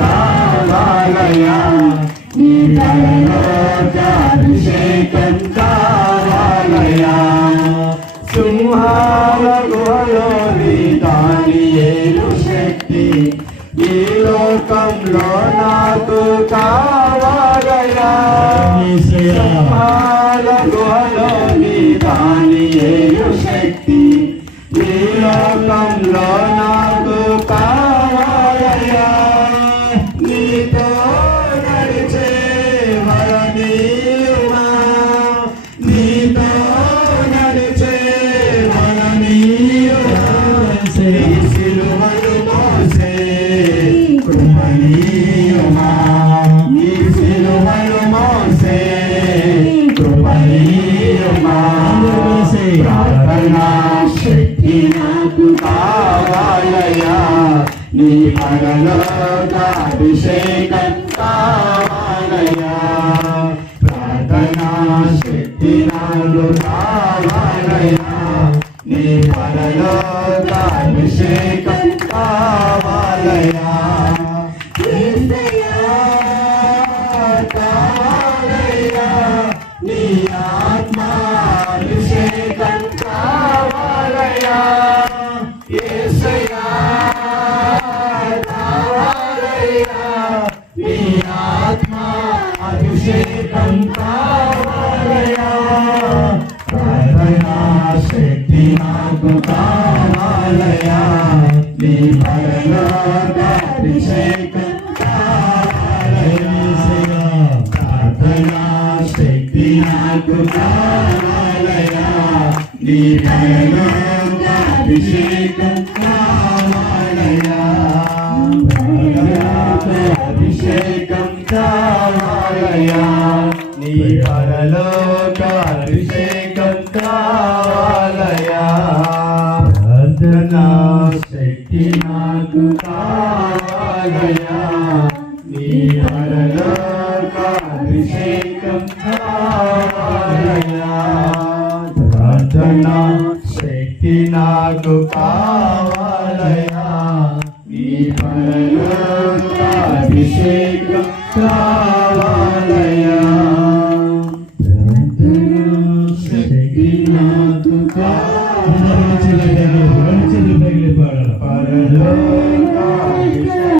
కావాలయా, నీ పరలోకాభిషేకం కావాలయా. సింహాల గుహలోని దానియేలు శక్తి ఈ లోకంలో నాకు కావాలయా. సింహాల గుహలోని దానియేలు శక్తి ఈ లోకంలో నాకు కావాలయా. నీతో నడిచే వరనీయుమా, నీతో నడిచే వరనీయుమా. సిలువలు మోసే కృపణీయుమా, నీ సిలువలు మోసే కృపణీయుమా. ప్రార్థనా శక్తి నాకు కావాలయా, నీ పరలోకాభిషేకం కావాలయా. ప్రార్థనా శక్తి నాకు కావాలయా, నీ పరలోకాభిషేకం కావాలయా. కావాలయా, నీ ఆత్మాభిషేకం కావాలయా. యేసయ్యా కావాలయా, నీ ఆత్మాభిషేకం కావాలయా. ప్రార్థనా శక్తి నాకు కావాలయా, నీ పరలోకాభిషేకం కావాలయా. ప్రార్థనా శక్తి నాకు కావాలయా, నీ పరలోకాభిషేకం కావాలయా. పరలోకాభిషేకం కావాలయా, నీ పరలోకాభిషేకం కావాలయా. ప్రార్థనా శక్తి నాకు కావాలయా, నీ పరలోకాభిషేకం కావాలయా. ప్రార్థనా శక్తి నాకు కావాలయా, నీ పరలోకాభిషేకం కావాలయా.